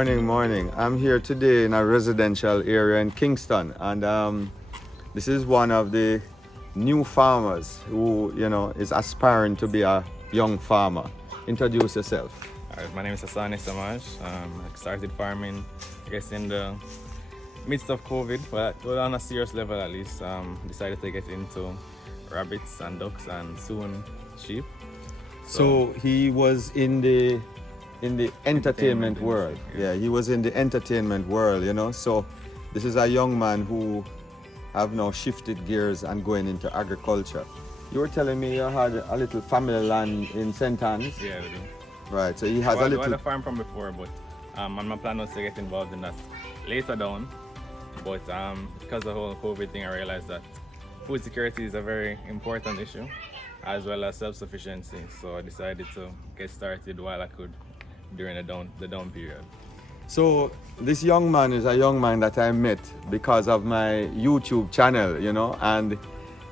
Morning. I'm here today in a residential area in Kingston, and this is one of the new farmers who, is aspiring to be a young farmer. Introduce yourself. My name is Hasani Semaj. I started farming, I guess, in the midst of COVID, but on a serious level at least. Decided to get into rabbits and ducks and soon sheep. So he was in the entertainment world. Yeah, he was in the entertainment world, So this is a young man who have now shifted gears and going into agriculture. You were telling me you had a little family land in St. Anne's? Yeah, we do. Right, so he has I a little... had a farm from before, but my plan was to get involved in that later down. But because of the whole COVID thing, I realized that food security is a very important issue, as well as self-sufficiency. So I decided to get started while I could during the down period. So this young man is a young man that I met because of my YouTube channel, and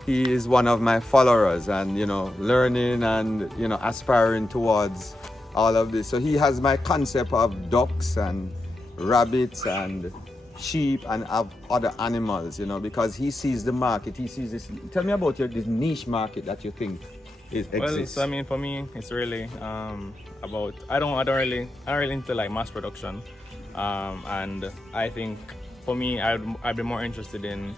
he is one of my followers and, learning and, aspiring towards all of this. So he has my concept of ducks and rabbits and sheep and of other animals, because he sees the market, he sees this. Tell me about this niche market that you think exists. Well, so for me, it's really about, I don't really into like mass production. And I think for me, I'd be more interested in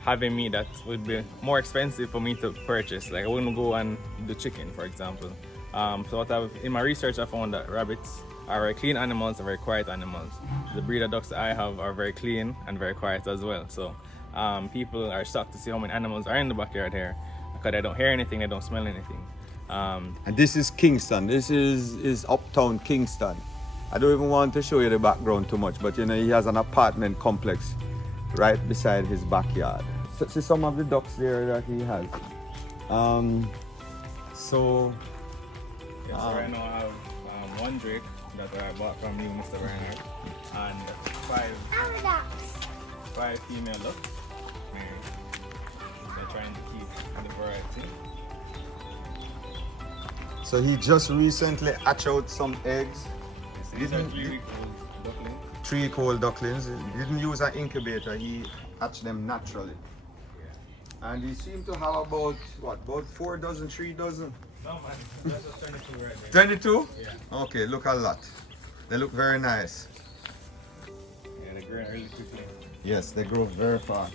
having meat that would be more expensive for me to purchase. Like I wouldn't go and do chicken, for example. So in my research, I found that rabbits are very clean animals, are very quiet animals. The breed of ducks that I have are very clean and very quiet as well. So people are shocked to see how many animals are in the backyard here, because they don't hear anything, they don't smell anything. And this is Kingston. This is Uptown Kingston. I don't even want to show you the background too much, but he has an apartment complex right beside his backyard. So, see some of the ducks there that he has. So right now I have one drake that I bought from you, Mr. Bernard, and five female ducks. So trying to keep the variety. So he just recently hatched out some eggs. These are 3-week-old ducklings. 3-week-old ducklings. He didn't use an incubator, he hatched them naturally. Yeah. And he seemed to have about 4 dozen, 3 dozen? No man, that's just 22 right there. 22? Yeah. Okay, look a lot. They look very nice. Yeah, they grow really quickly. Yes, they grow very fast.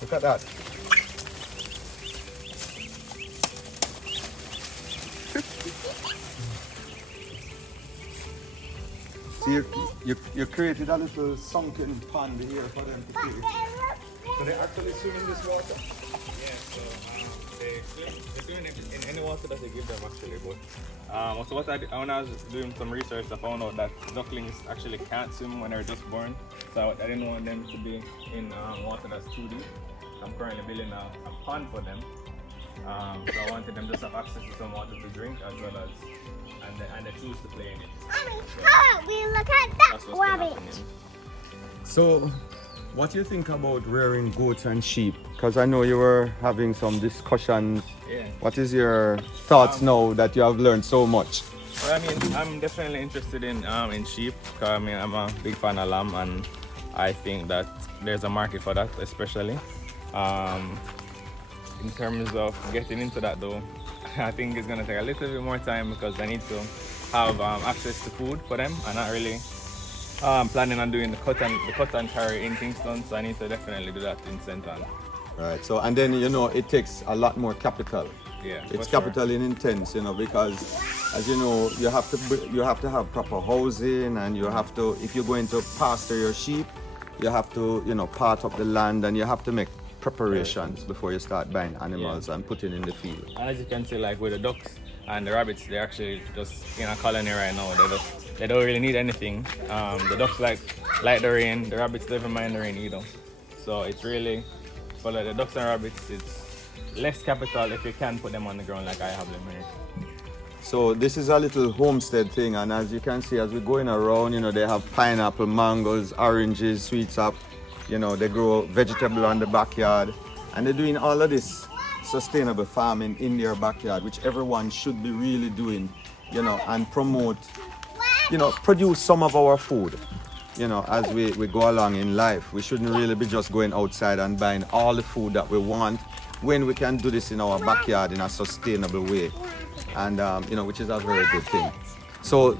Look at that. See, you created a little sunken pond here for them to swim. So they actually swim in this water? Yeah, so they swim in any water that they give them actually. But so when I was doing some research, I found out that ducklings actually can't swim when they're just born. So I didn't want them to be in water that's too deep. I'm currently building a pond for them. So I wanted them just have access to some water to drink as well as and they choose to play in it. Mommy, we look at that rabbit. So, what do you think about rearing goats and sheep? Because I know you were having some discussions. Yeah. What is your thoughts now that you have learned so much? Well, I'm definitely interested in sheep. Because I'm a big fan of lamb, and I think that there's a market for that, especially. In terms of getting into that though, I think it's gonna take a little bit more time because I need to have access to food for them. I'm not really planning on doing the cut and carry in Kingston, so I need to definitely do that in St. Anne. Right. So and then it takes a lot more capital. Yeah. It's capital intense, because as you know, you have to have proper housing, and you have to, if you're going to pasture your sheep, you have to part up the land, and you have to make preparations before you start buying animals and putting in the field. And as you can see, like with the ducks and the rabbits, they're actually just in a colony right now. They don't really need anything. The ducks like the rain. The rabbits don't even mind the rain either. So it's really, for like the ducks and rabbits, it's less capital if you can put them on the ground like I have them here. So this is a little homestead thing, and as you can see, as we're going around, they have pineapple, mangoes, oranges, sweet sap. They grow vegetable on the backyard, and they're doing all of this sustainable farming in their backyard, which everyone should be really doing you know, and promote, you know, produce some of our food, you know, as we go along in life. We shouldn't really be just going outside and buying all the food that we want when we can do this in our backyard in a sustainable way, and you know, which is a very good thing. So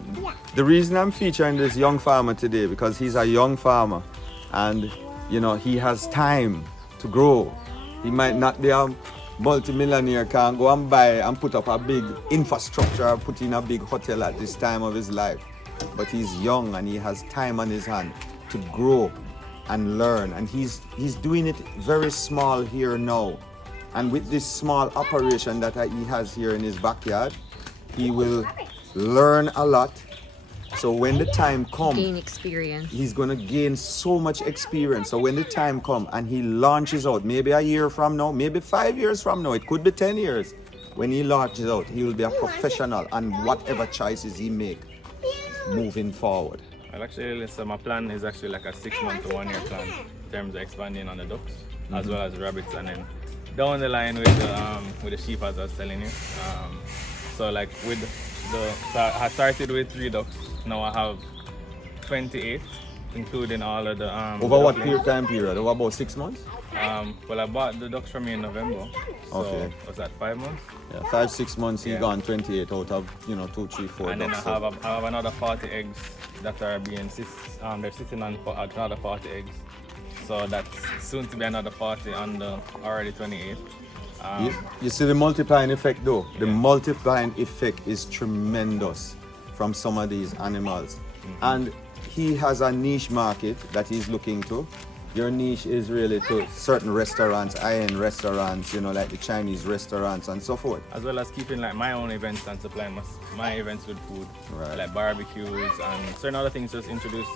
the reason I'm featuring this young farmer today, because he's a young farmer and, you know, he has time to grow. He might not be a multi-millionaire, can go and buy and put up a big infrastructure, put in a big hotel at this time of his life. But he's young and he has time on his hand to grow and learn. And he's doing it very small here now. And with this small operation that he has here in his backyard, he will learn a lot. So when the time comes, gain experience. He's gonna gain so much experience. So when the time comes and he launches out, maybe a year from now, maybe 5 years from now, it could be 10 years. When he launches out, he will be a professional on whatever choices he make moving forward. Well, actually, so my plan is actually like a 6 month to 1 year plan in terms of expanding on the ducks as well as rabbits, and then down the line with the sheep, as I was telling you. So like so I started with 3 ducks. Now I have 28, including all of the over what time period? Over about 6 months? Well, I bought the ducks from you in November. So okay. was that 5 months? Yeah, 5-6 months. He Yeah. gone 28 out of, you know, 2, 3, 4 And then ducks. I have another 40 eggs that are being they're sitting on another 40 eggs. So that's soon to be another 40 on the already 28. You see the multiplying effect though? The multiplying effect is tremendous from some of these animals. And he has a niche market that he's looking to. Your niche is really to certain restaurants, high-end restaurants, you know, like the Chinese restaurants and so forth. As well as keeping like my own events and supplying my events with food, Right. like barbecues and certain other things. Just introduce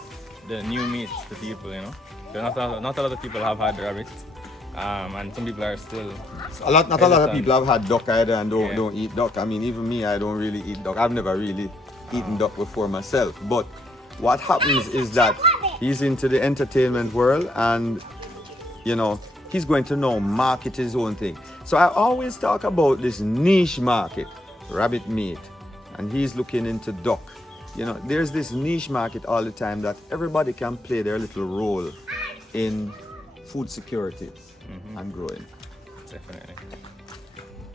the new meats to people, you know. Not a lot of people have had rabbit, and some people are still. Not a lot of people have had duck either and Yeah. don't eat duck. I mean, even me, I don't really eat duck. I've never really eaten duck before myself. But what happens is that he's into the entertainment world and, you know, he's going to now market his own thing. So I always talk about this niche market, rabbit meat, and he's looking into duck. You know, there's this niche market all the time that everybody can play their little role in food security and growing. Definitely.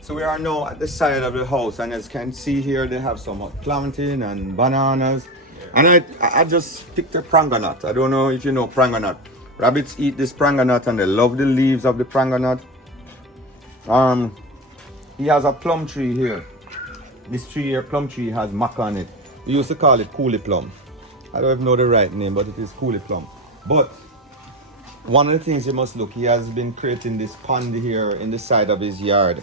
So we are now at the side of the house, and as you can see here, they have some plantain and bananas. And I just picked a pranganut. I don't know if you know pranganut. Rabbits eat this pranganut and they love the leaves of the pranganut. He has a plum tree here. This tree here, plum tree, has maca on it. We used to call it coolie plum. I don't even know the right name, but it is coolie plum. But one of the things you must look, he has been creating this pond here in the side of his yard.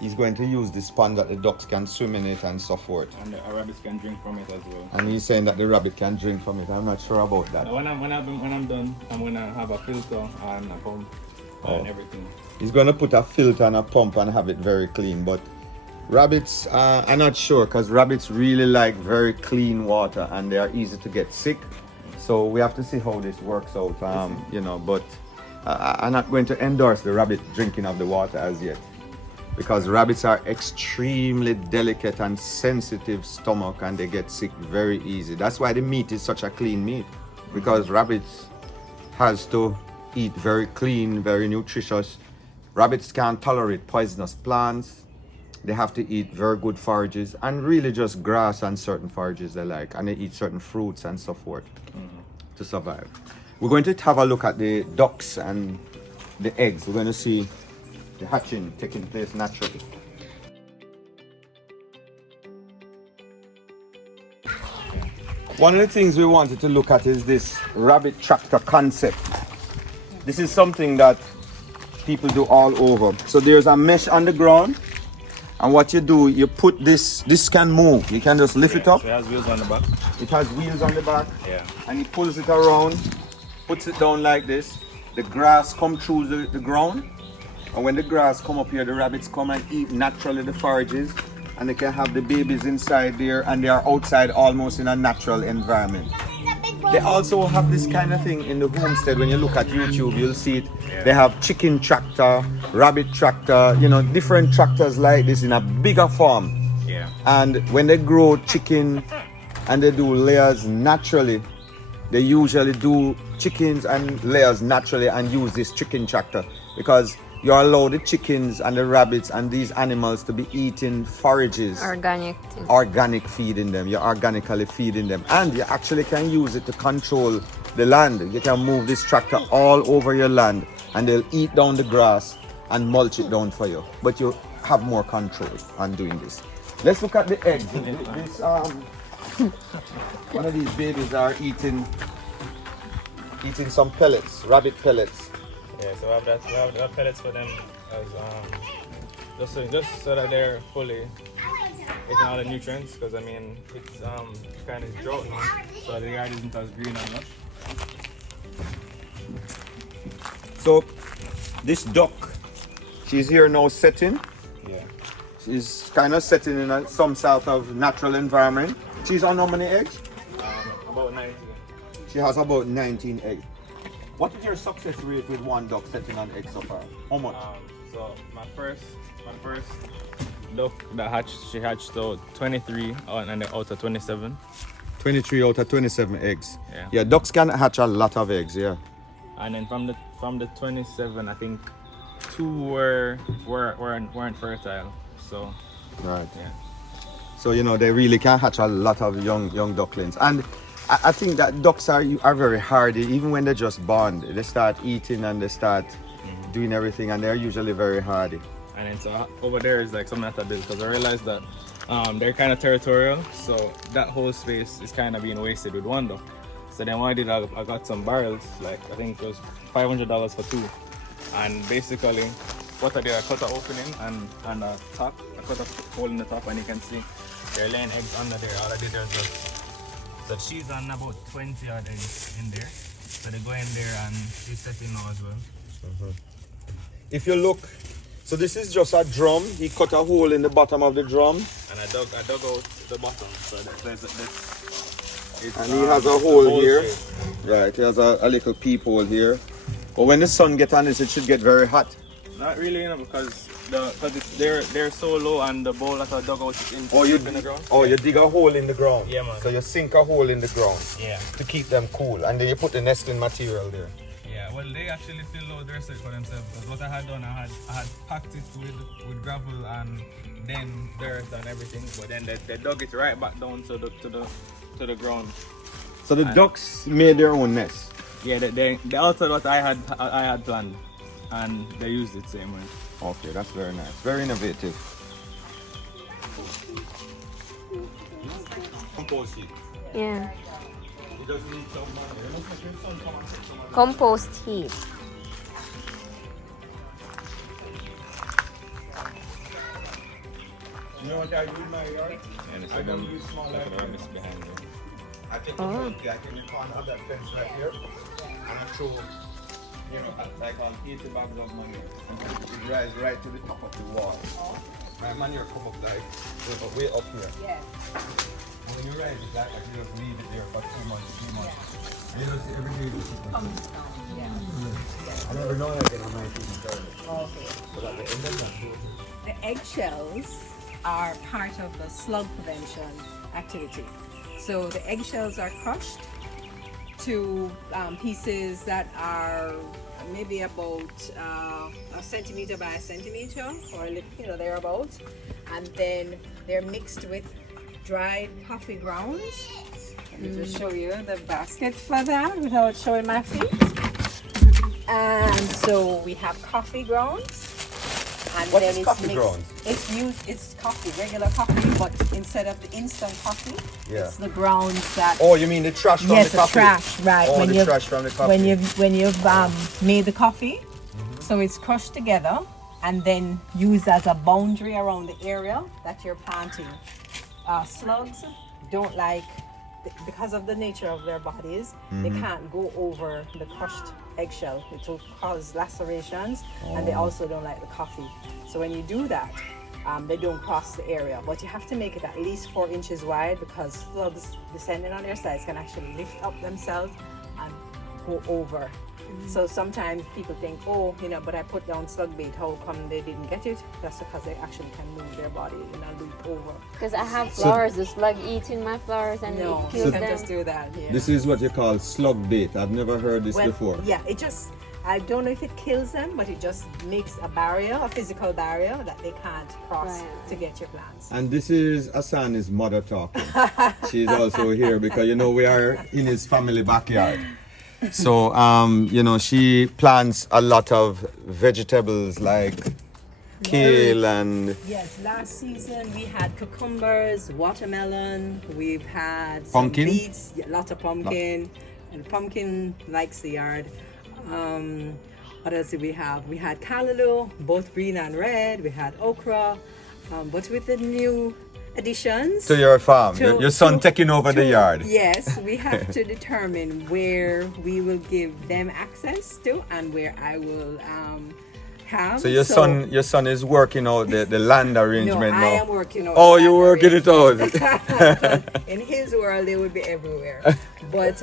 He's going to use this pond that the ducks can swim in it and so forth. And the rabbits can drink from it as well. And he's saying that the rabbit can drink from it. I'm not sure about that. When I'm done, I'm gonna have a filter and a pump and everything. He's going to put a filter and a pump and have it very clean. But rabbits, I'm not sure, because rabbits really like very clean water and they are easy to get sick. So we have to see how this works out, you know. But I'm not going to endorse the rabbit drinking of the water as yet, because rabbits are extremely delicate and sensitive stomach and they get sick very easy. That's why the meat is such a clean meat, because rabbits has to eat very clean, very nutritious. Rabbits can't tolerate poisonous plants. They have to eat very good forages and really just grass and certain forages they like, and they eat certain fruits and so forth to survive. We're going to have a look at the ducks and the eggs. We're going to see the hatching taking place naturally. One of the things we wanted to look at is this rabbit tractor concept. This is something that people do all over. So there's a mesh on the ground, and what you do, you put this can move. You can just lift it up. So it has wheels on the back. It has wheels on the back. Yeah. And he pulls it around, puts it down like this. The grass come through the ground. And when the grass come up here, the rabbits come and eat naturally the forages, and they can have the babies inside there, and they are outside almost in a natural environment. They also have this kind of thing in the homestead. When you look at YouTube, you'll see it. Yeah. They have chicken tractor, rabbit tractor, you know, different tractors like this in a bigger form. Yeah. Yeah. And when they grow chicken and they do layers naturally, they usually do chickens and layers naturally and use this chicken tractor, because you allow the chickens and the rabbits and these animals to be eating forages, organic feeding them. You're organically feeding them, and you actually can use it to control the land. You can move this tractor all over your land and they'll eat down the grass and mulch it down for you, but you have more control on doing this. Let's look at the eggs. This one of these babies are eating some pellets, rabbit pellets. Yeah, so we have pellets for them as just so that they're fully taking all the nutrients, because I mean it's kind of drought now, so the yard isn't as green and lush. So this duck, she's here now setting. Yeah. She's kind of setting in some sort of natural environment. She's on how many eggs? About 19. She has about 19 eggs. What is your success rate with one duck setting on eggs so far? How much? So my first duck that hatched, she hatched out 23 and out of 27. 23 out of 27 eggs. Yeah. Yeah, ducks can hatch a lot of eggs, yeah. And then from the 27, I think 2 weren't fertile. So right. Yeah. So you know they really can hatch a lot of young ducklings. And I think that ducks are very hardy. Even when they're just born, they start eating and they start doing everything, and they're usually very hardy. And then so over there is like something that I did, because I realized that they're kind of territorial, so that whole space is kind of being wasted with one duck. So then what I did, I got some barrels, like I think it was $500 for 2. And basically what I did, I cut an opening and a top, I cut a hole in the top, and you can see they're laying eggs under there. All I did is just, so she's on about 20 odd eggs in there. So they go in there and she's setting now as well. If you look, so this is just a drum. He cut a hole in the bottom of the drum. And I dug out the bottom. So there's and he has a hole here. Shape. Right, he has a little peephole here. But when the sun gets on this, it should get very hot. Not really, you know, because they're so low and the bowl that I dug out is in the ground. Oh, you dig a hole in the ground. Yeah, man. So you sink a hole in the ground. Yeah. To keep them cool, and then you put the nesting material there. Yeah. Well, they actually fill out their set for themselves, because what I had done, I had packed it with gravel and then dirt and everything, but then they dug it right back down to the ground. So the ducks made their own nest. Yeah, they altered what I had planned, and they used it same way. Okay, that's very nice. Very innovative. Compost heap. Yeah. It doesn't need some money. Compost heap. You know what I do in my yard? And I don't use small like rabbits behind there. I take the I can find other fence right here, and I throw, you know, like on 80 bags of manure. It rise right to the top of the wall. My manure come up like way up here. Yes. And when you rise it, like you just leave it there for 2 months, 3 months. You just every day you just Comes down. Yeah. I never know that I might even turn it. Okay. But at the end of that, The eggshells are part of the slug prevention activity. So the eggshells are crushed to pieces that are maybe about a centimeter by a centimeter, or thereabouts, and then they're mixed with dried coffee grounds. Let me just show you the basket for that without showing my feet. And so we have coffee grounds. And what then is it's coffee mixed. grounds? It's coffee, regular coffee, but instead of the instant coffee, Yeah. it's the grounds that. Oh, you mean the trash from Yes, the the coffee? trash, right? Oh, when the you've trash from the coffee. when you've made the coffee, so it's crushed together and then used as a boundary around the area that you're planting. Slugs don't like, because of the nature of their bodies, they can't go over the crushed eggshell. It will cause lacerations, and they also don't like the coffee. So when you do that, they don't cross the area, but you have to make it at least 4 inches wide, because slugs descending on their sides can actually lift up themselves and go over So sometimes people think, oh, but I put down slug bait, how come they didn't get it? That's because they actually can move their body in a loop over. Because I have flowers, the slug eating my flowers and No, it you kills can them. just do that. Yeah. This is what you call slug bait. I've never heard this before. Yeah, I don't know if it kills them, but it just makes a barrier, a physical barrier that they can't cross to get your plants. And this is Hasani's mother talking. She's also here because we are in his family backyard. So she plants a lot of vegetables like kale and Yes, last season we had cucumbers, watermelon, we've had pumpkin? some beets, a lot of pumpkin, and pumpkin likes the yard. What else did we have? We had callaloo, both green and red. We had okra, but with the new additions to your farm. Your son taking over the yard. Yes, we have to determine where we will give them access to and where I will have. So your son is working out the land arrangement no, now. I am working out. Oh, you're working it out. In his world, they would be everywhere. But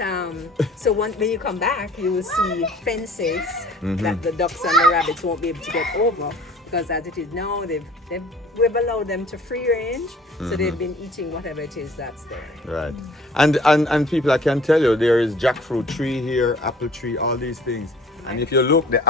so when you come back, you will see fences that the ducks and the rabbits won't be able to get over, because as it is now, we've allowed them to free range, so they've been eating whatever it is that's there. Right. And people, I can tell you, there is jackfruit tree here, apple tree, all these things. And if you look, the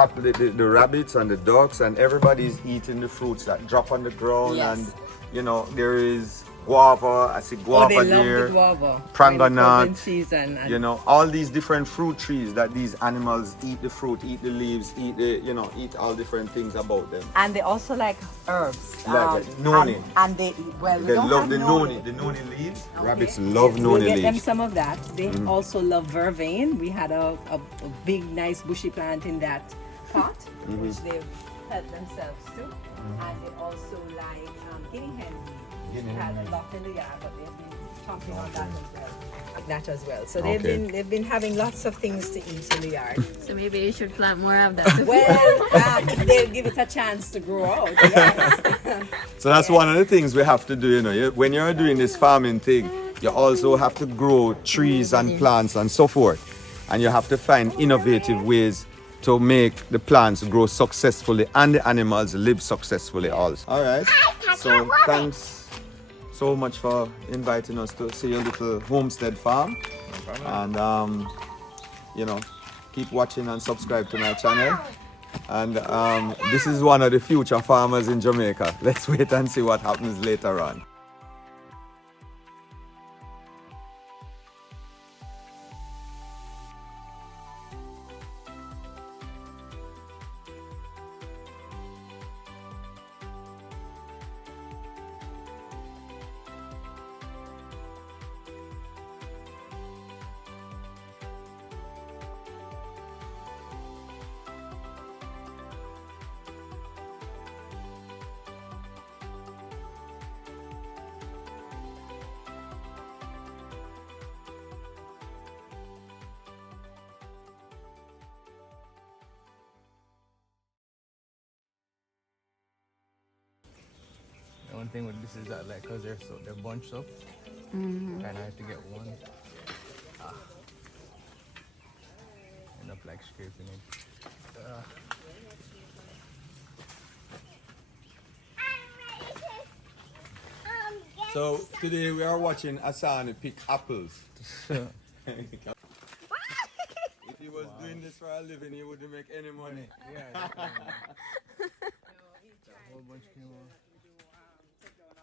rabbits and the ducks and everybody's eating the fruits that drop on the ground. Yes. And there is guava. I see guava they love there. the guava. Pranganut. Season. And All these different fruit trees that these animals eat the fruit, eat the leaves, eat all different things about them. And they also like herbs. Like noni. And they love the noni. The noni leaves. Okay. Rabbits love Yes, noni we'll get them leaves. some of that. They also love vervain. We had a big, nice bushy plant in that pot, which they've helped themselves to. And they also like guinea hen. We had a lot in the yard, but they've been chomping on that as well. So they've been having lots of things to eat in the yard. So maybe you should plant more of that. Well, if they'll give it a chance to grow out, yes. So that's one of the things we have to do, when you're doing this farming thing, you also have to grow trees and plants and so forth. And you have to find innovative ways to make the plants grow successfully and the animals live successfully also. All right. So thanks so much for inviting us to see your little homestead farm. No problem. And, keep watching and subscribe to my channel. And this is one of the future farmers in Jamaica. Let's wait and see what happens later on. The one thing with this is that, because they're bunched up, kind of have to get one. End up scraping it. So today we are watching Hasani pick apples. If he was doing this for a living, he wouldn't make any money. Yeah. That whole bunch came off.